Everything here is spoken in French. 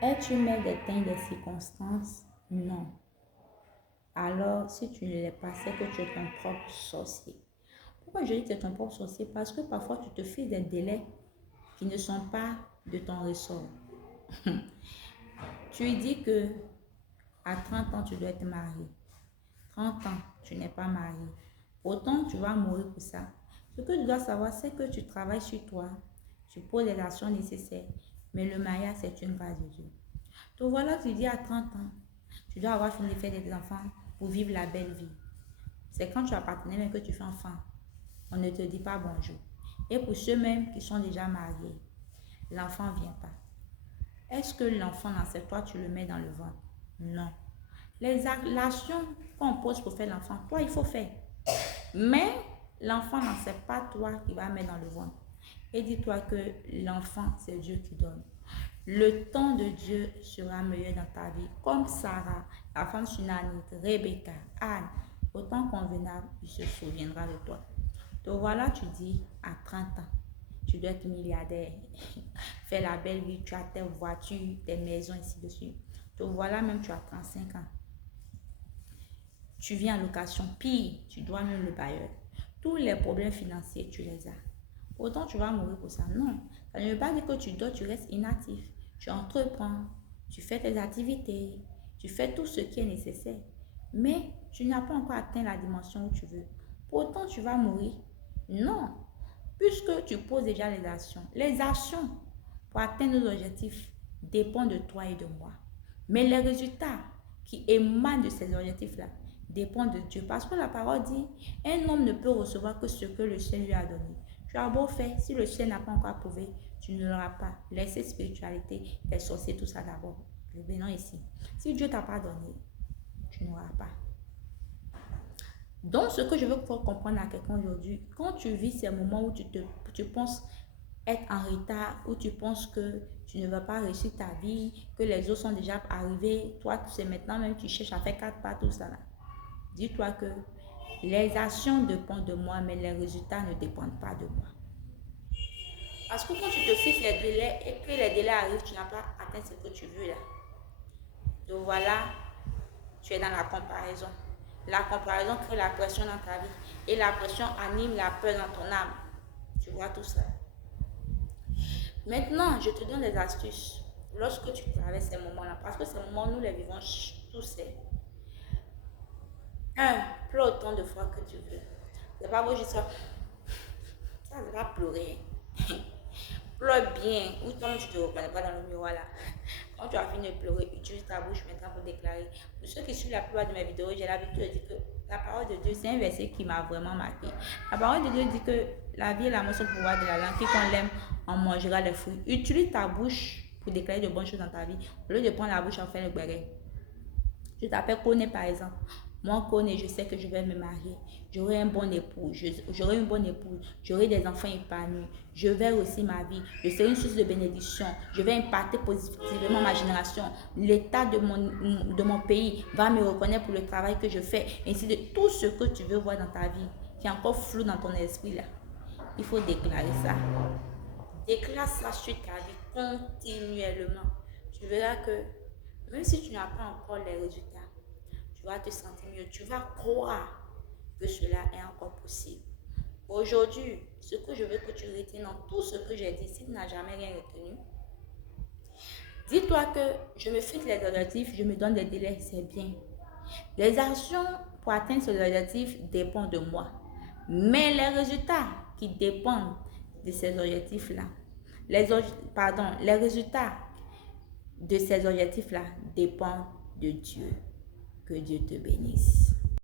Es-tu maître des temps et des circonstances? Non. Alors, si tu ne l'es pas, c'est que tu es ton propre sorcier. Pourquoi je dis que tu es ton propre sorcier? Parce que parfois, tu te fixes des délais qui ne sont pas de ton ressort. Tu dis que à 30 ans, tu dois être marié. 30 ans, tu n'es pas marié. Autant tu vas mourir pour ça. Ce que tu dois savoir, c'est que tu travailles sur toi. Tu poses les actions nécessaires. Mais le mariage, c'est une grâce de Dieu. Donc voilà, tu dis à 30 ans, tu dois avoir fini de faire des enfants pour vivre la belle vie. C'est quand tu as partenaire même que tu fais enfant. On ne te dit pas bonjour. Et pour ceux-mêmes qui sont déjà mariés, l'enfant ne vient pas. Est-ce que l'enfant, c'est toi, tu le mets dans le ventre? Non. L'actions qu'on pose pour faire l'enfant, toi, il faut faire. Mais l'enfant, c'est pas toi qui va mettre dans le ventre. Et dis-toi que l'enfant, c'est Dieu qui donne. Le temps de Dieu sera meilleur dans ta vie. Comme Sarah, la femme sunamite, Rebecca, Anne, au temps convenable, il se souviendra de toi. Donc voilà, tu dis à 30 ans, tu dois être milliardaire, faire la belle vie, tu as tes voitures, tes maisons, ainsi de suite. Donc voilà, même tu as 35 ans. Tu vis en location, pire, tu dois même le bailleur. Tous les problèmes financiers, tu les as. Autant tu vas mourir pour ça. Non, ça ne veut pas dire que tu dors, tu restes inactif. Tu entreprends, tu fais tes activités, tu fais tout ce qui est nécessaire. Mais tu n'as pas encore atteint la dimension où tu veux. Pourtant, tu vas mourir. Non, puisque tu poses déjà les actions. Les actions pour atteindre nos objectifs dépendent de toi et de moi. Mais les résultats qui émanent de ces objectifs-là dépendent de Dieu. Parce que la parole dit, un homme ne peut recevoir que ce que le ciel lui a donné. Tu as beau faire, si le ciel n'a pas encore approuvé, tu ne l'auras pas. Laissez spiritualité, les sorciers, tout ça d'abord. Revenons ici. Si Dieu ne t'a pas donné, tu n'auras pas. Donc, ce que je veux faire comprendre à quelqu'un aujourd'hui, quand tu vis ces moments où tu penses être en retard, où tu penses que tu ne vas pas réussir ta vie, que les autres sont déjà arrivés, toi, c'est maintenant même tu cherches à faire 4 pas, tout ça là. Dis-toi que les actions dépendent de moi, mais les résultats ne dépendent pas de moi. Parce que quand tu te fixes les délais et que les délais arrivent, tu n'as pas atteint ce que tu veux là. Donc voilà, tu es dans la comparaison. La comparaison crée la pression dans ta vie. Et la pression anime la peur dans ton âme. Tu vois tout ça. Maintenant, je te donne des astuces lorsque tu traverses ces moments-là. Parce que ces moments, nous les vivons tous. Pleure autant de fois que tu veux. C'est pas beau juste ça va pleurer. Pleure bien. Ou toi, tu ne te reconnais pas dans le miroir là. Quand tu as fini de pleurer, utilise ta bouche maintenant pour déclarer. Pour ceux qui suivent la plupart de mes vidéos, j'ai l'habitude de dire que la parole de Dieu, c'est un verset qui m'a vraiment marqué. La parole de Dieu dit que la vie et la mort sont au pouvoir de la langue. Quiconque l'aime en mangera les fruits. Utilise ta bouche pour déclarer de bonnes choses dans ta vie. Au lieu de prendre la bouche en faire le béret. Je t'appelle Kone par exemple. Moi, Kone, je sais que je vais me marier. J'aurai un bon époux. J'aurai une bonne épouse. J'aurai des enfants épanouis. Je vais aussi ma vie. Je serai une source de bénédiction. Je vais impacter positivement ma génération. L'état de mon pays va me reconnaître pour le travail que je fais. Ainsi de tout ce que tu veux voir dans ta vie, qui est encore flou dans ton esprit là. Il faut déclarer ça. Déclare ça sur ta vie continuellement. Tu verras que même si tu n'as pas encore les résultats, tu vas te sentir mieux. Tu vas croire que cela est encore possible. Aujourd'hui, ce que je veux que tu retiennes dans tout ce que j'ai dit, si tu n'as jamais rien retenu, dis-toi que je me fixe les objectifs, je me donne des délais, c'est bien. Les actions pour atteindre ces objectifs dépendent de moi. Mais les résultats qui dépendent de ces objectifs-là, les résultats de ces objectifs-là dépendent de Dieu. Que Dieu te bénisse.